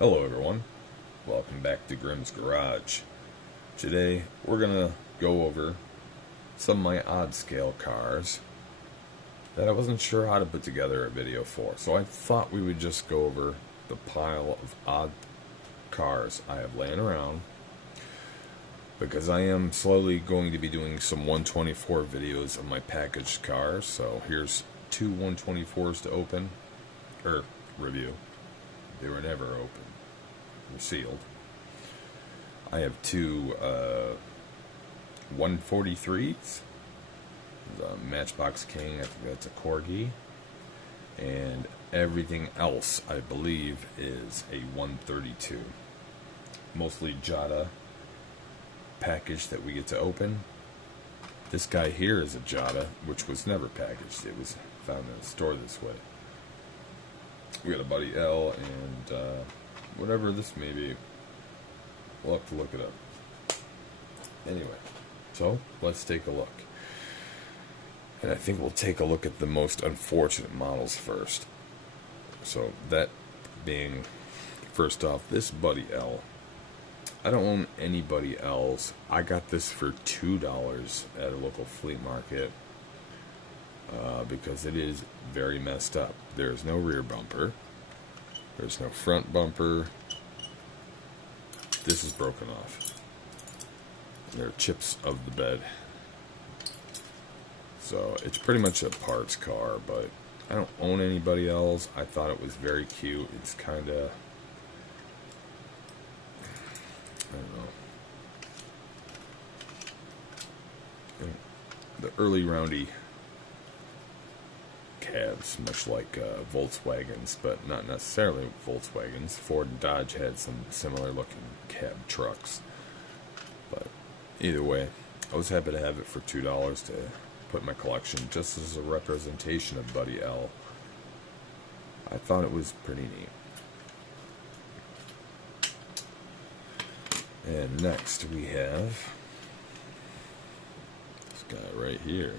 Hello everyone, welcome back to Grimm's Garage. Today we're gonna go over some of my odd scale cars that I wasn't sure how to put together a video for. So I thought we would just go over the pile of odd cars I have laying around, because I am slowly going to be doing some 124 videos of my packaged cars. So here's two 124s to open, or review. They were never open. They're sealed. I have two 143s. The Matchbox King, I think that's a Corgi. And everything else, I believe, is a 132. Mostly Jada package that we get to open. This guy here is a Jada, which was never packaged. It was found in a store this way. We got a Buddy L and whatever this may be. We'll have to look it up. Anyway, so let's take a look. And I think we'll take a look at the most unfortunate models first. So that being, first off, this Buddy L. I don't own any Buddy L's. I got this for $2 at a local flea market. Because it is very messed up. There's no rear bumper. There's no front bumper. This is broken off. There are chips of the bed. So it's pretty much a parts car, but I don't own anybody else. I thought it was very cute. It's kind of, I don't know. The early roundy cabs, much like Volkswagens, but not necessarily Volkswagens. Ford and Dodge had some similar looking cab trucks. But either way, I was happy to have it for $2 to put in my collection, just as a representation of Buddy L. I thought it was pretty neat. And next we have this guy right here,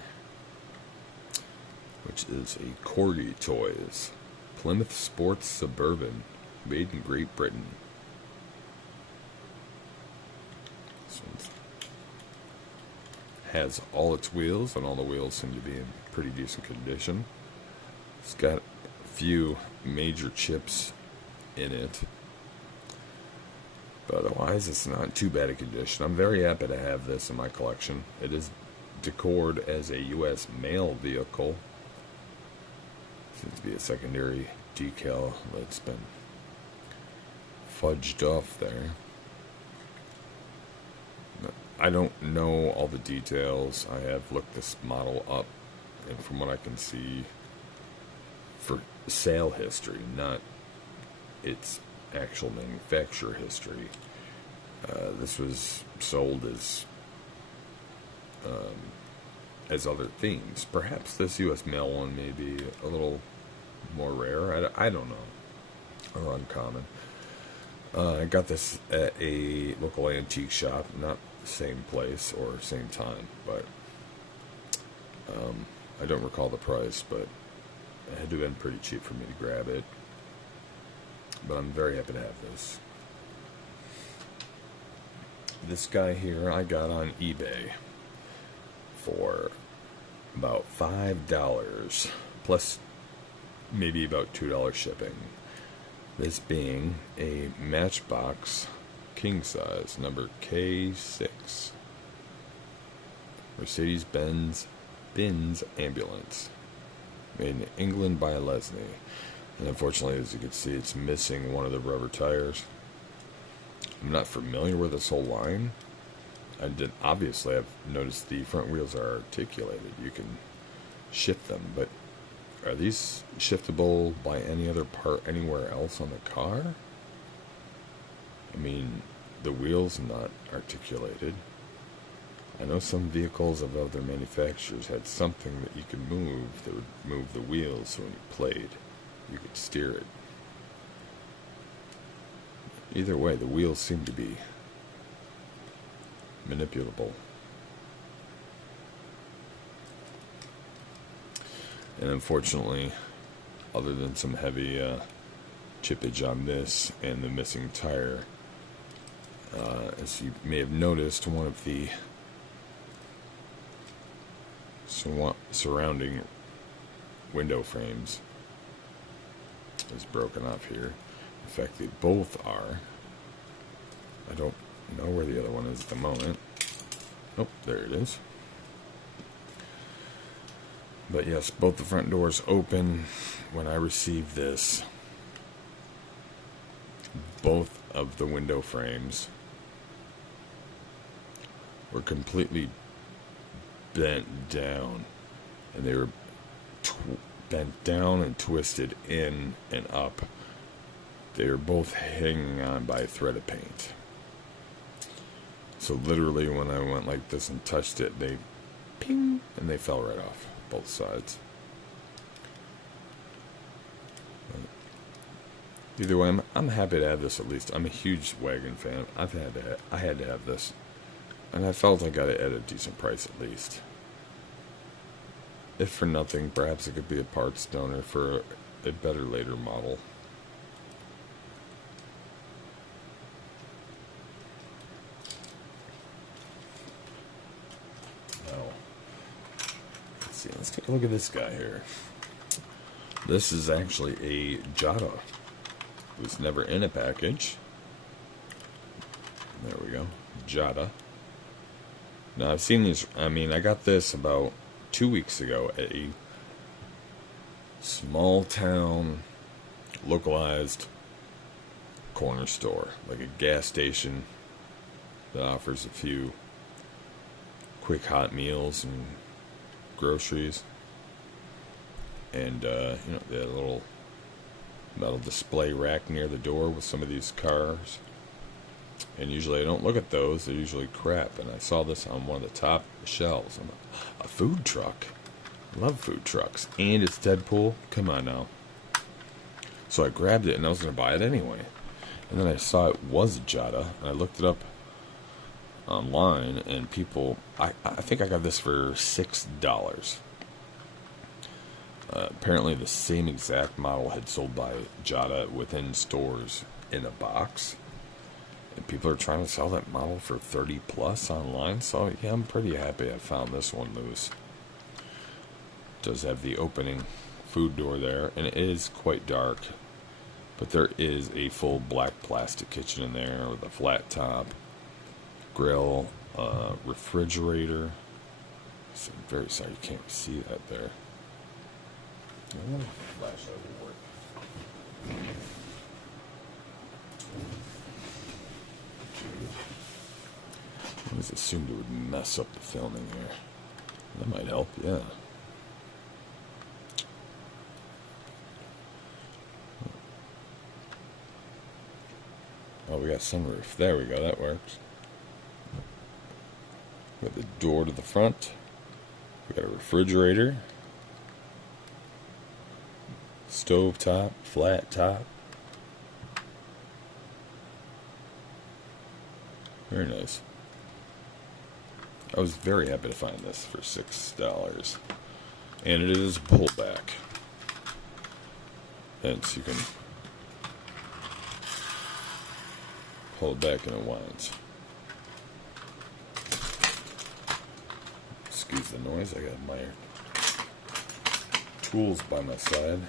which is a Corgi Toys Plymouth Sports Suburban, made in Great Britain. This one has all its wheels, and all the wheels seem to be in pretty decent condition. It's got a few major chips in it, but otherwise it's not too bad a condition. I'm very happy to have this in my collection. It is decored as a U.S. mail vehicle. Seems to be a secondary decal that's been fudged off there. I don't know all the details. I have looked this model up, and from what I can see, for sale history, not its actual manufacturer history, this was sold as other themes. Perhaps this U.S. mail one may be a little more rare. I don't know. Or uncommon. I got this at a local antique shop, not the same place or same time, but I don't recall the price, but it had to have been pretty cheap for me to grab it. But I'm very happy to have this. This guy here I got on eBay for about $5 plus maybe about $2 shipping. This being a Matchbox king size number K6 Mercedes-Benz ambulance, made in England by Lesney. And unfortunately, as you can see, it's missing one of the rubber tires. I'm not familiar with this whole line. Obviously, I've noticed the front wheels are articulated. You can shift them, but are these shiftable by any other part anywhere else on the car? I mean, the wheels not articulated. I know some vehicles of other manufacturers had something that you could move that would move the wheels, so when you played, you could steer it. Either way, the wheels seem to be manipulable. And unfortunately, other than some heavy chippage on this and the missing tire. As you may have noticed, one of the surrounding window frames is broken off here. In fact, they both are. I don't know where the other one is at the moment. Oh, there it is. But yes, both the front doors open. When I received this, both of the window frames were completely bent down, and they were bent down and twisted in and up. They were both hanging on by a thread of paint. So literally when I went like this and touched it, they ping, and they fell right off both sides. Either way, I'm happy to have this at least. I'm a huge wagon fan. I had to have this, and I felt I got it at a decent price at least. If for nothing, perhaps it could be a parts donor for a better later model. Let's take a look at this guy here. This is actually a Jada. It was never in a package. There we go. Jada. Now I've seen these. I mean, I got this about 2 weeks ago at a small town, localized corner store, like a gas station that offers a few quick hot meals and groceries, and they had a little metal display rack near the door with some of these cars, and usually I don't look at those, they're usually crap, and I saw this on one of the top shelves. I'm like, a food truck? I love food trucks, and it's Deadpool, come on now. So I grabbed it and I was going to buy it anyway, and then I saw it was Jada, and I looked it up online, and people, I think I got this for $6. Apparently the same exact model had sold by Jada within stores in a box, and people are trying to sell that model for 30 plus online. So yeah, I'm pretty happy I found this one loose. It does have the opening food door there, and it is quite dark, but there is a full black plastic kitchen in there with a flat top, grill, refrigerator. So I'm very sorry you can't see that there. Flashlight will work. I always assumed it would mess up the filming here. That might help, yeah. Oh, we got sunroof. There we go, that works. We got the door to the front. We got a refrigerator. Stove top, flat top. Very nice. I was very happy to find this for $6. And it is pullback. Hence, you can pull it back and it winds. Excuse the noise, I got my tools by my side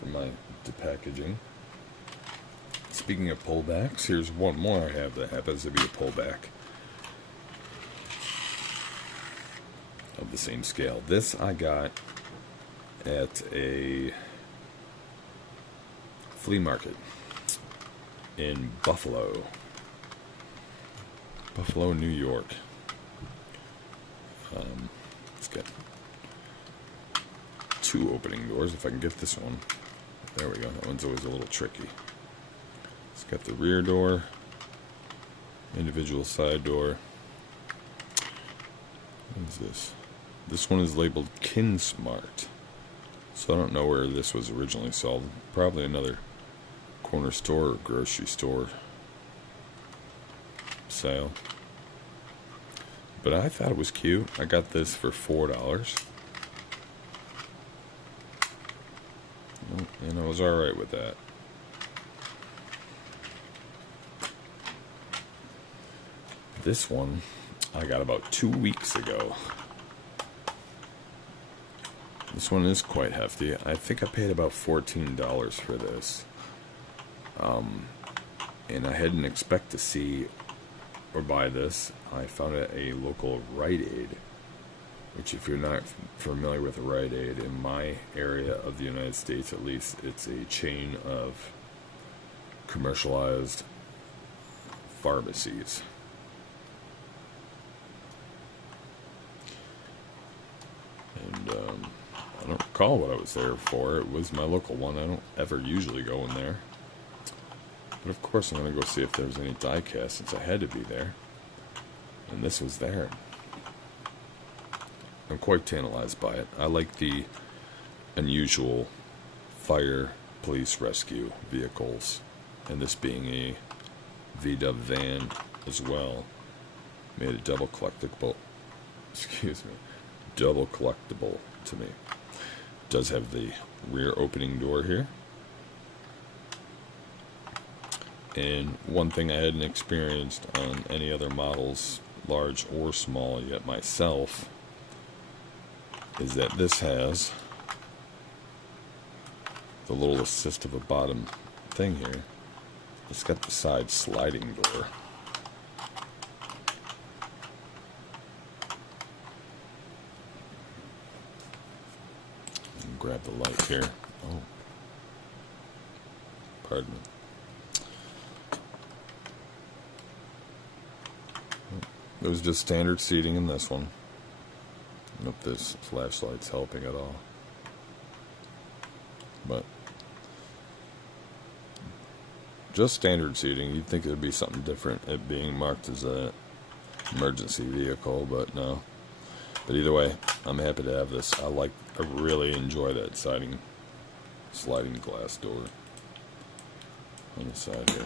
for my depackaging. Speaking of pullbacks, here's one more I have that happens to be a pullback of the same scale. This I got at a flea market in Buffalo, New York. It's got two opening doors. If I can get this one. There we go. That one's always a little tricky. It's got the rear door, individual side door. What is this? This one is labeled KinSmart. So I don't know where this was originally sold. Probably another corner store or grocery store sale. But I thought it was cute. I got this for $4. And I was alright with that. This one I got about 2 weeks ago. This one is quite hefty. I think I paid about $14 for this. And I hadn't expect to see or buy this. I found it at a local Rite Aid, which, if you're not familiar with a Rite Aid, in my area of the United States at least, it's a chain of commercialized pharmacies. And I don't recall what I was there for. It was my local one. I don't ever usually go in there. But of course I'm going to go see if there's any Diecast, since I had to be there. And this was there. I'm quite tantalized by it. I like the unusual fire, police, rescue vehicles. And this being a VW van as well, made it double collectible. Excuse me. Double collectible to me. It does have the rear opening door here. And one thing I hadn't experienced on any other models, large or small, yet myself, is that this has the little assist of a bottom thing here. It's got the side sliding door. Grab the light here. Oh, pardon me. It was just standard seating in this one. I don't know if this flashlight's helping at all. But just standard seating. You'd think it would be something different, it being marked as an emergency vehicle, but no. But either way, I'm happy to have this. I really enjoy that sliding glass door on the side here.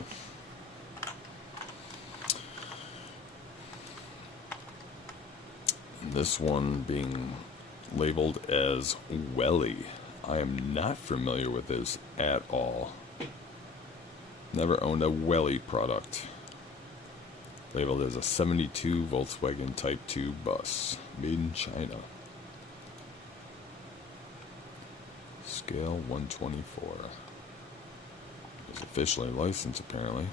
This one being labeled as Welly. I am not familiar with this at all. Never owned a Welly product. Labeled as a 72 Volkswagen Type 2 bus. Made in China. Scale 124. It's officially licensed apparently.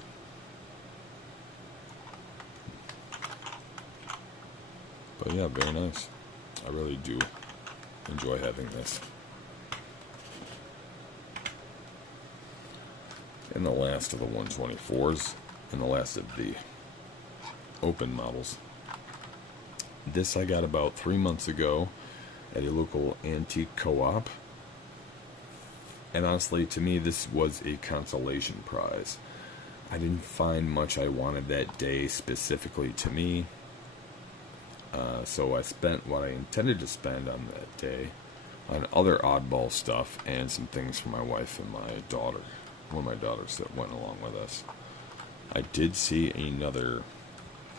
But yeah, very nice. I really do enjoy having this. And the last of the 124s, and the last of the open models. This I got about 3 months ago at a local antique co-op. And honestly, to me, this was a consolation prize. I didn't find much I wanted that day specifically to me. So I spent what I intended to spend on that day on other oddball stuff and some things for my wife and my daughter. One of my daughters that went along with us. I did see another,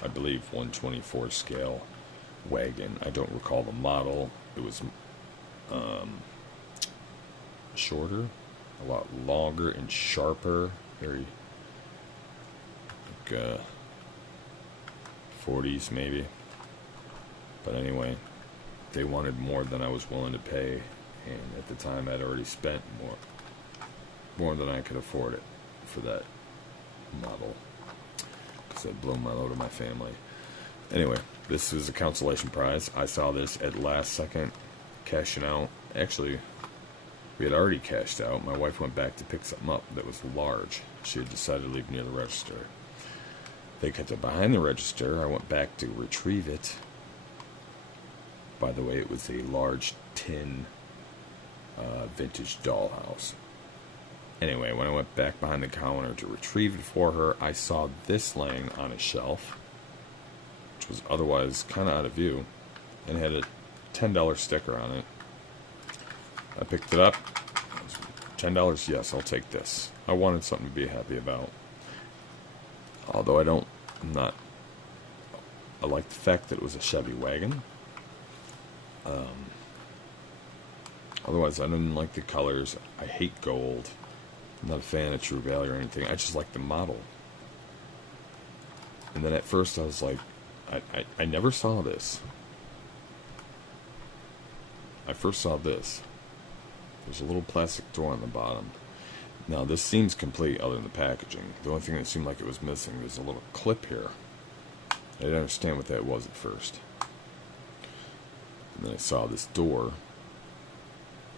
I believe, 124 scale wagon. I don't recall the model. It was shorter, a lot longer and sharper. Very like 40s maybe. But anyway, they wanted more than I was willing to pay, and at the time I'd already spent more than I could afford it for that model, because it blew my load of my family. Anyway, this is a consolation prize. I saw this at last second, cashing out. Actually, we had already cashed out. My wife went back to pick something up that was large. She had decided to leave near the register. They kept it behind the register. I went back to retrieve it. By the way, it was a large tin vintage dollhouse. Anyway, when I went back behind the counter to retrieve it for her, I saw this laying on a shelf, which was otherwise kind of out of view, and had a $10 sticker on it. I picked it up. $10, yes, I'll take this. I wanted something to be happy about. Although I like the fact that it was a Chevy wagon. Otherwise, I didn't like the colors. I hate gold. I'm not a fan of True Value or anything. I just like the model. And then at first I was like, I never saw this. I first saw this. There's a little plastic door on the bottom. Now this seems complete other than the packaging. The only thing that seemed like it was missing is a little clip here. I didn't understand what that was at first. And then I saw this door.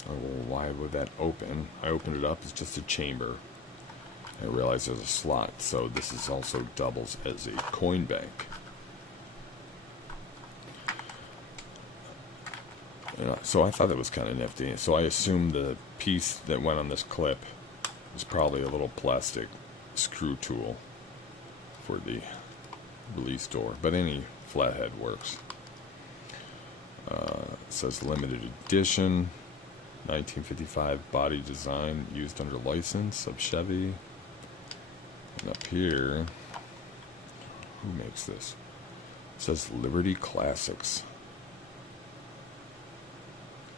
Oh, well, why would that open? I opened it up, it's just a chamber. I realized there's a slot, so this is also doubles as a coin bank. So I thought that was kind of nifty. So I assumed the piece that went on this clip was probably a little plastic screw tool for the release door, but any flathead works. It says limited edition, 1955 body design used under license of Chevy. And up here, who makes this? It says Liberty Classics.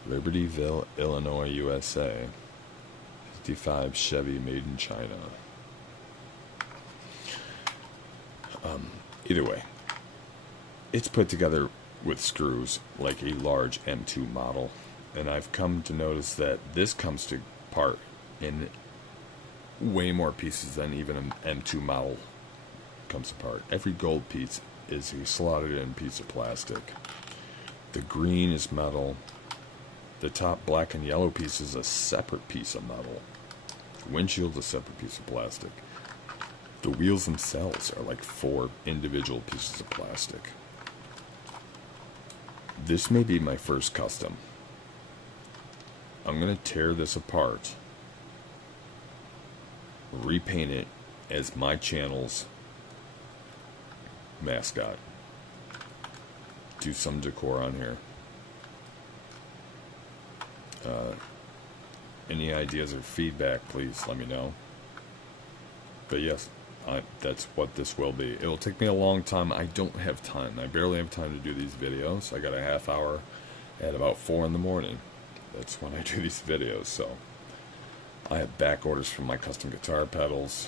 Libertyville, Illinois, USA. 55 Chevy made in China. Either way, it's put together with screws like a large M2 model. And I've come to notice that this comes to part in way more pieces than even an M2 model comes apart. Every gold piece is a slotted in piece of plastic. The green is metal. The top black and yellow piece is a separate piece of metal. The windshield is a separate piece of plastic. The wheels themselves are like 4 individual pieces of plastic. This may be my first custom. I'm going to tear this apart, repaint it as my channel's mascot, do some decor on here. Any ideas or feedback, please let me know. But yes, that's what this will be. It'll take me a long time. I don't have time. I barely have time to do these videos. I got a half hour at about 4 in the morning. That's when I do these videos, so I have back orders from my custom guitar pedals.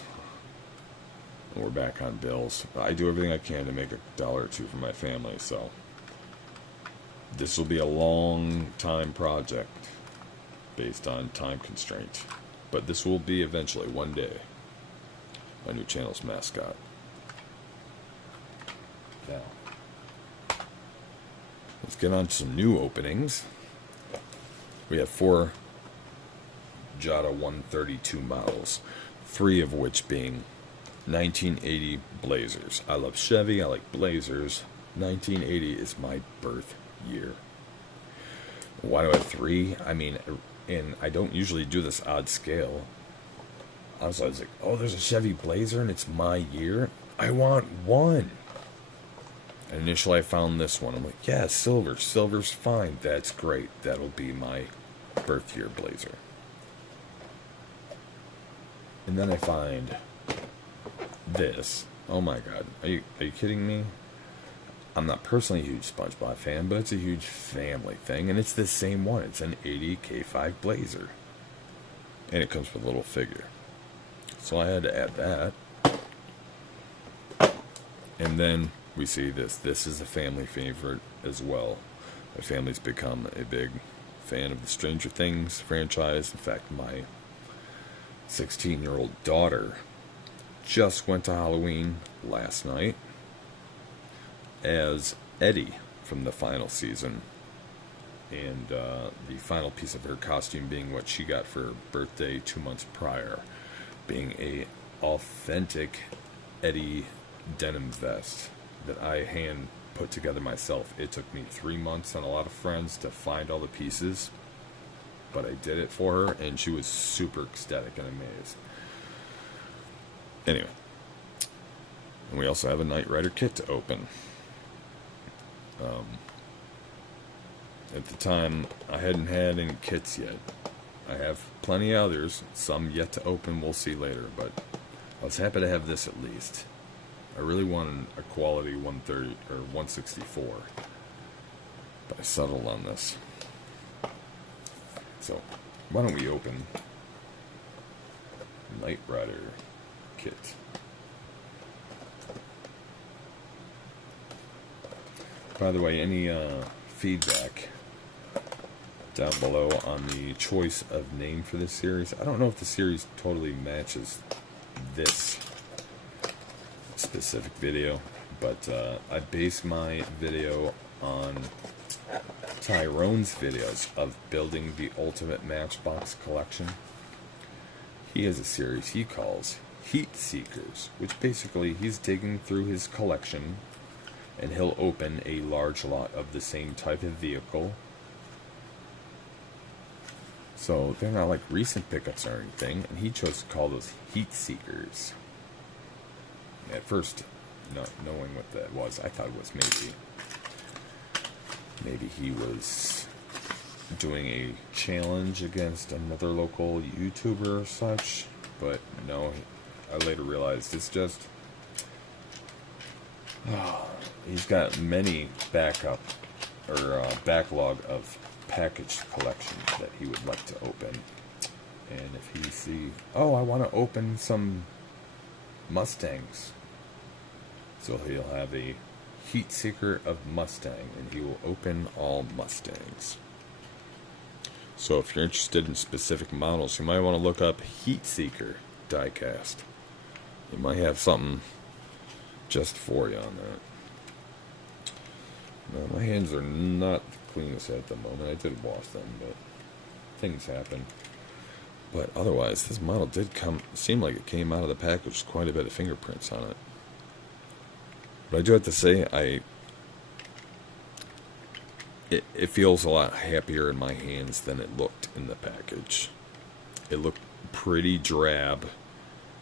And we're back on bills. I do everything I can to make $1 or $2 for my family, so this will be a long time project based on time constraint. But this will be eventually, one day, my new channel's mascot. Now, let's get on to some new openings. We have 4 Jada 132 models, 3 of which being 1980 Blazers. I love Chevy, I like Blazers. 1980 is my birth year. Why do I have 3? I mean, and I don't usually do this odd scale. I was like, oh, there's a Chevy Blazer and it's my year? I want 1. And initially I found this one. I'm like, yeah, silver. Silver's fine. That's great. That'll be my birth year Blazer. And then I find this. Oh my god. Are you kidding me? I'm not personally a huge SpongeBob fan, but it's a huge family thing. And it's the same one. It's an 80 K5 Blazer. And it comes with a little figure. So I had to add that. And then we see this. This is a family favorite as well. My family's become a big fan of the Stranger Things franchise. In fact, my 16-year-old daughter just went to Halloween last night as Eddie from the final season. And the final piece of her costume being what she got for her birthday 2 months prior, being a authentic Eddie denim vest that I hand put together myself. It took me 3 months and a lot of friends to find all the pieces, but I did it for her, and she was super ecstatic and amazed. Anyway, and we also have a Knight Rider kit to open. At the time, I hadn't had any kits yet. I have plenty of others, some yet to open, we'll see later, but I was happy to have this at least. I really wanted a quality 130 or 164, but I settled on this. So, why don't we open Knight Rider kit? By the way, any feedback down below on the choice of name for this series? I don't know if the series totally matches this specific video, but I base my video on Tyrone's videos of building the ultimate Matchbox collection. He has a series he calls Heat Seekers, which basically he's digging through his collection and he'll open a large lot of the same type of vehicle. So they're not like recent pickups or anything, and he chose to call those Heat Seekers. At first, not knowing what that was, I thought it was maybe he was doing a challenge against another local YouTuber or such, but no, I later realized it's just he's got many backup or backlog of packaged collections that he would like to open. And if he see, oh, I want to open some Mustangs, so he'll have a Heat Seeker of Mustang, and he will open all Mustangs. So if you're interested in specific models, you might want to look up Heat Seeker Diecast. You might have something just for you on that. Now, my hands are not the cleanest at the moment. I did wash them, but things happen. But otherwise, this model did seem like it came out of the package with quite a bit of fingerprints on it. But I do have to say, it feels a lot happier in my hands than it looked in the package. It looked pretty drab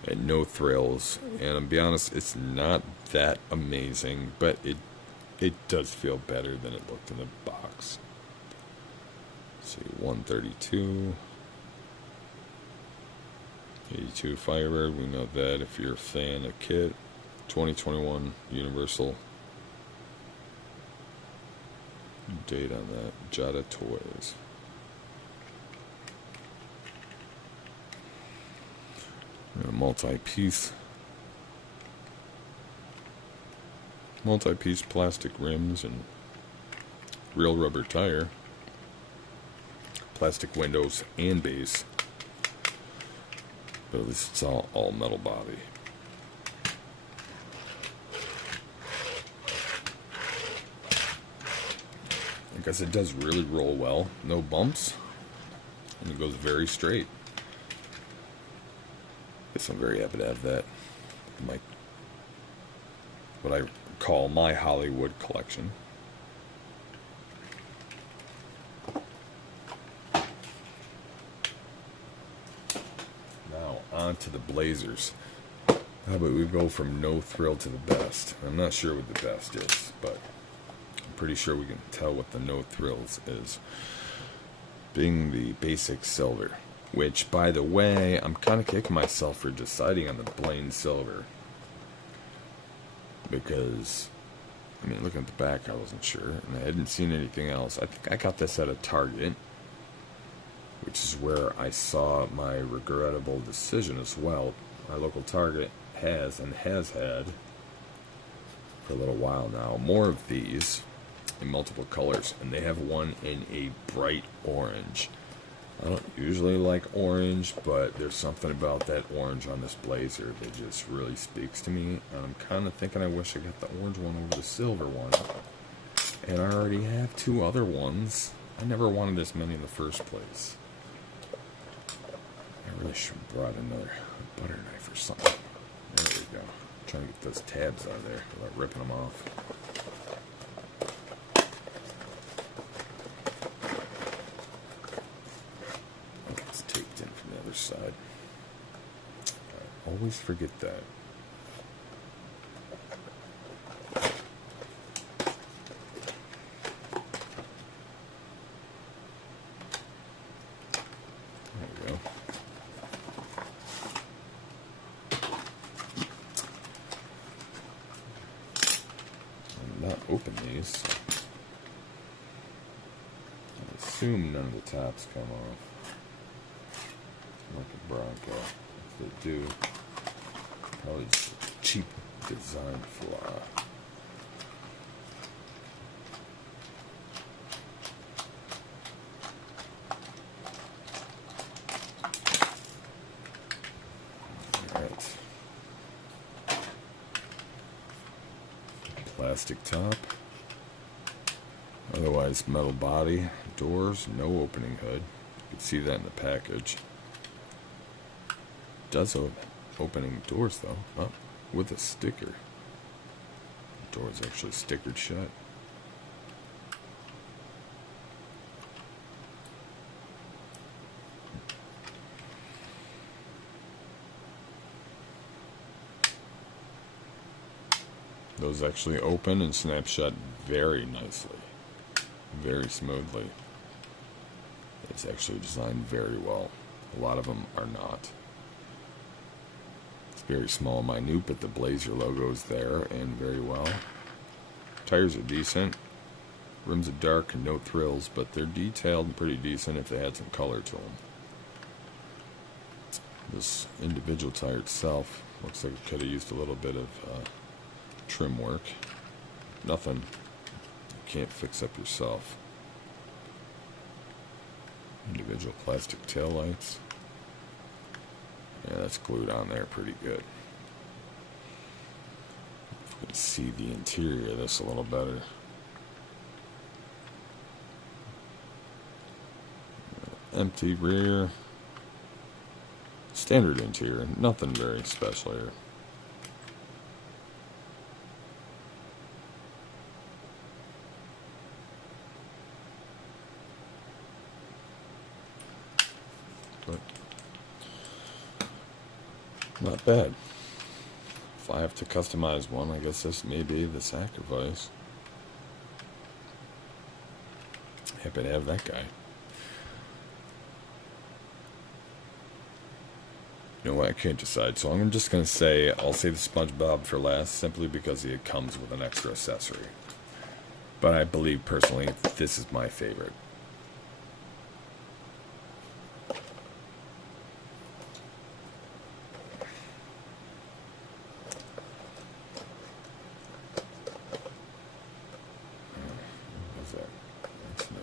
and no thrills. And to be honest, it's not that amazing, but it does feel better than it looked in the box. Let's see, 132. 82 Firebird, we know that if you're a fan of kit. 2021 Universal. Date on that. Jada Toys. And a multi-piece plastic rims and real rubber tire. Plastic windows and base. But at least it's all metal body. I guess it does really roll well. No bumps. And it goes very straight. Guess I'm very happy to have that. What I call my Hollywood collection. Now, on to the Blazers. How about we go from no thrill to the best? I'm not sure what the best is, but pretty sure we can tell what the no thrills is, being the basic silver, which, by the way, I'm kind of kicking myself for deciding on the plain silver, because I mean, looking at the back, I wasn't sure, and I hadn't seen anything else. I think I got this at a Target, which is where I saw my regrettable decision as well. Our local Target has had for a little while now more of these in multiple colors, and they have one in a bright orange. I don't usually like orange, but there's something about that orange on this Blazer that just really speaks to me, and I'm kind of thinking I wish I got the orange one over the silver one. And I already have two other ones. I never wanted this many in the first place. I really should have brought another butter knife or something. There we go. I'm trying to get those tabs out of there without ripping them off. Side. I always forget that. There we go. I'm not open these. So I assume none of the tops come off. Like a Bronco. If they do, probably just a cheap design flaw. plastic top. Otherwise, metal body, doors, no opening hood. You can see that in the package. Does have opening doors though, oh, with a sticker. The door is actually stickered shut. Those actually open and snap shut very nicely, very smoothly. It's actually designed very well. A lot of them are not. It's very small and minute, but the Blazer logo is there and very well. Tires are decent. Rims are dark and no thrills, but they're detailed and pretty decent if they had some color to them. This individual tire itself looks like it could have used a little bit of trim work. Nothing you can't fix up yourself. Individual plastic tail lights. Yeah, that's glued on there pretty good. You can see the interior of this a little better. Empty rear. Standard interior. Nothing very special here. But not bad. If I have to customize one, I guess this may be the sacrifice. Happy to have that guy. You know what, I can't decide, so I'm just going to say I'll save the SpongeBob for last, simply because it comes with an extra accessory. But I believe, personally, this is my favorite. What's that? That's new.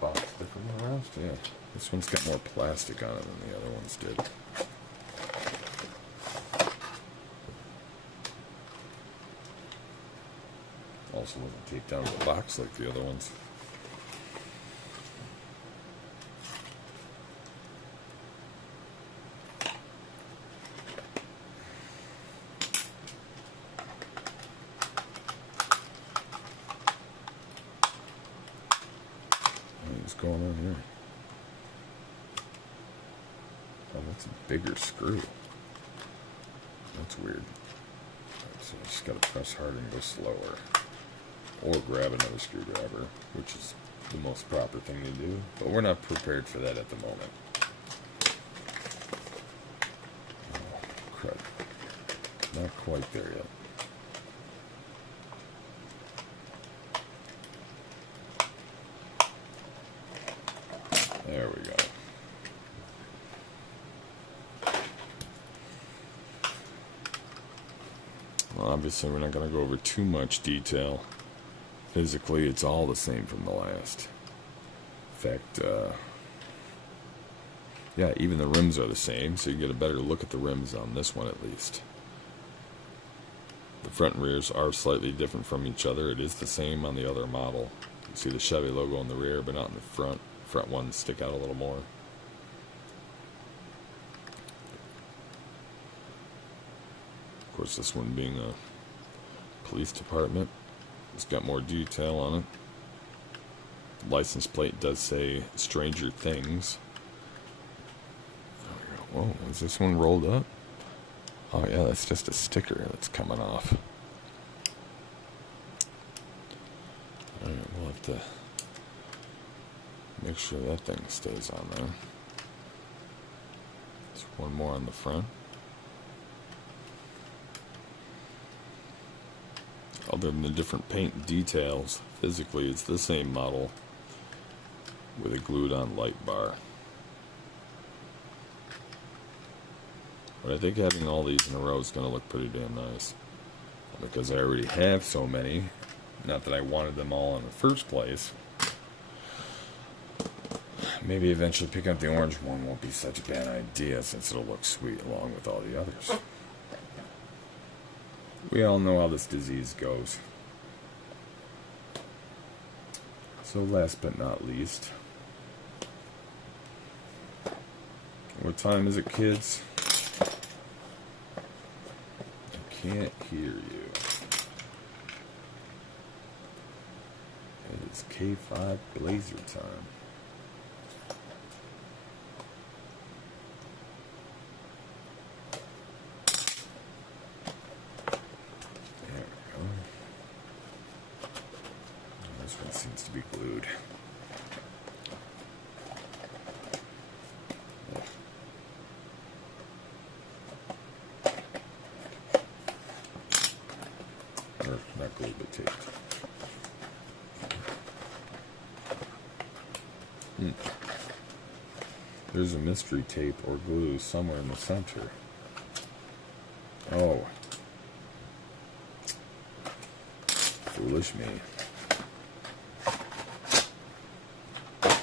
Box different than the rest? Yeah. This one's got more plastic on it than the other ones did. Also wasn't taped down to the box like the other ones. What's going on here? Oh, that's a bigger screw. That's weird. Right, so I just gotta press hard and go slower. Or grab another screwdriver, which is the most proper thing to do. But we're not prepared for that at the moment. Oh, crud. Not quite there yet. There we go. Well, obviously we're not going to go over too much detail. Physically, it's all the same from the last. In fact, yeah, even the rims are the same, so you get a better look at the rims on this one at least. The front and rears are slightly different from each other. It is the same on the other model. You see the Chevy logo on the rear, but not in the front. Front ones stick out a little more. Of course, this one being a police department, it's got more detail on it. The license plate does say Stranger Things. There we go. Whoa, is this one rolled up? Oh yeah, that's just a sticker that's coming off. Alright, we'll have to make sure that thing stays on there. There's one more on the front. Other than the different paint details, physically it's the same model with a glued on light bar. But I think having all these in a row is going to look pretty damn nice. Because I already have so many, not that I wanted them all in the first place, Maybe eventually picking up the orange one won't be such a bad idea since it'll look sweet along with all the others. We all know how this disease goes. So last but not least, what time is it, kids? I can't hear you. It is K5 Blazer time. There we go. This one seems to be glued. Or not glued, but taped. There's a mystery tape or glue somewhere in the center. Oh. Foolish me. Right.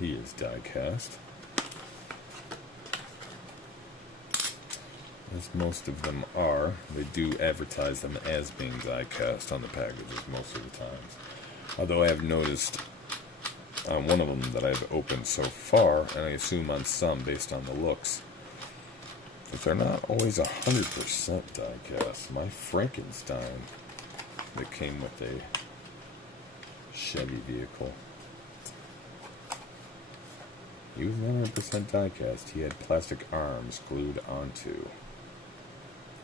He is die-cast. As most of them are. They do advertise them as being die-cast on the packages most of the times. Although I have noticed on one of them that I've opened so far, and I assume on some based on the looks, that they're not always 100% die-cast. My Frankenstein that came with a Chevy vehicle, he was 100% die-cast. He had plastic arms glued onto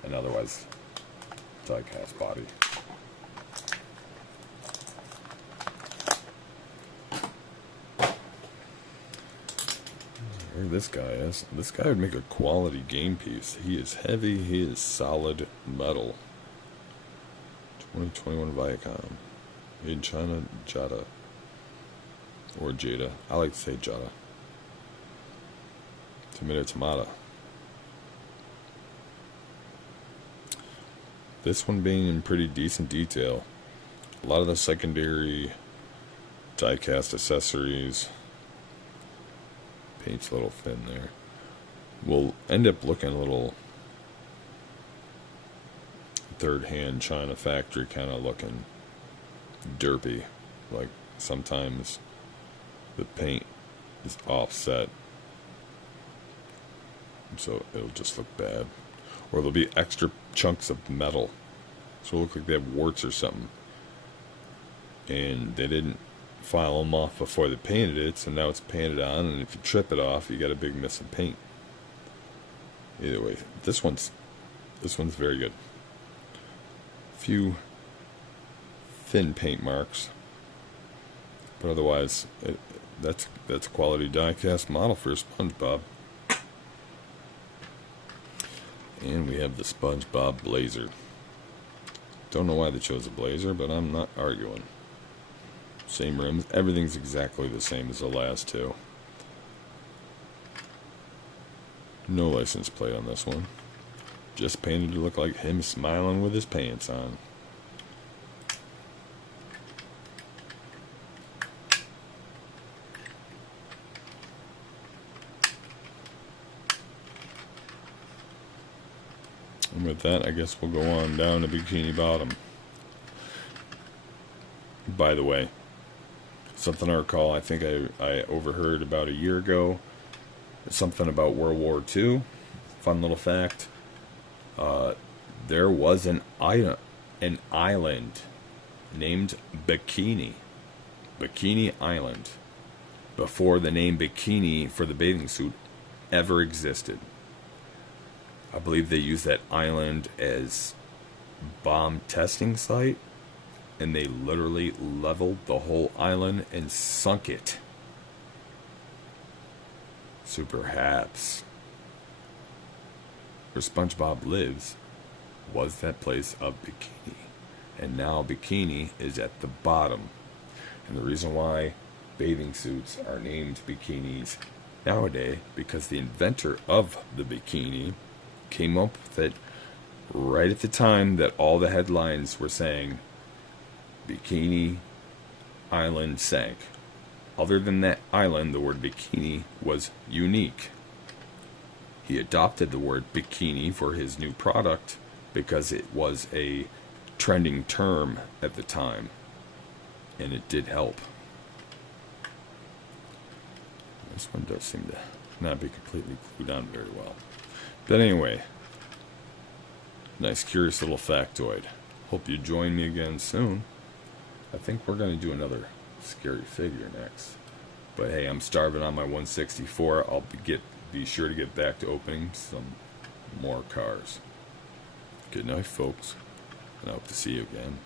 an otherwise die-cast body. Here this guy is. This guy would make a quality game piece. He is heavy. He is solid metal. 2021 Viacom. Made in China, Jada. Or Jada. I like to say Jada. Tomato. This one being in pretty decent detail. A lot of the secondary die-cast accessories, paint's a little thin there, will end up looking a little third-hand China factory kind of looking derpy. Like sometimes the paint is offset, so it'll just look bad. Or there'll be extra chunks of metal, so it'll look like they have warts or something. And they didn't file them off before they painted it, so now it's painted on, and if you trip it off, you got a big mess of paint. Either way, this one's very good. Few thin paint marks, but otherwise, that's a quality die-cast model for a SpongeBob. And we have the SpongeBob Blazer. Don't know why they chose a Blazer, but I'm not arguing. Same rims. Everything's exactly the same as the last two. No license plate on this one. Just painted to look like him smiling with his pants on. And with that, I guess we'll go on down to Bikini Bottom. By the way, something I recall, I think I overheard about a year ago, something about World War II. Fun little fact. There was an island named Bikini Island, before the name bikini for the bathing suit ever existed. I believe they used that island as bomb testing site, and they literally leveled the whole island and sunk it. So perhaps where SpongeBob lives was that place of Bikini, and now Bikini is at the bottom. And the reason why bathing suits are named bikinis nowadays because the inventor of the bikini came up with it right at the time that all the headlines were saying Bikini Island sank. Other than that island, the word bikini was unique. He adopted the word bikini for his new product because it was a trending term at the time, and it did help. This one does seem to not be completely glued on very well. But anyway, nice curious little factoid. Hope you join me again soon. I think we're going to do another scary figure next. But hey, I'm starving on my 164. I'll be sure to get back to opening some more cars. Good night, folks, and I hope to see you again.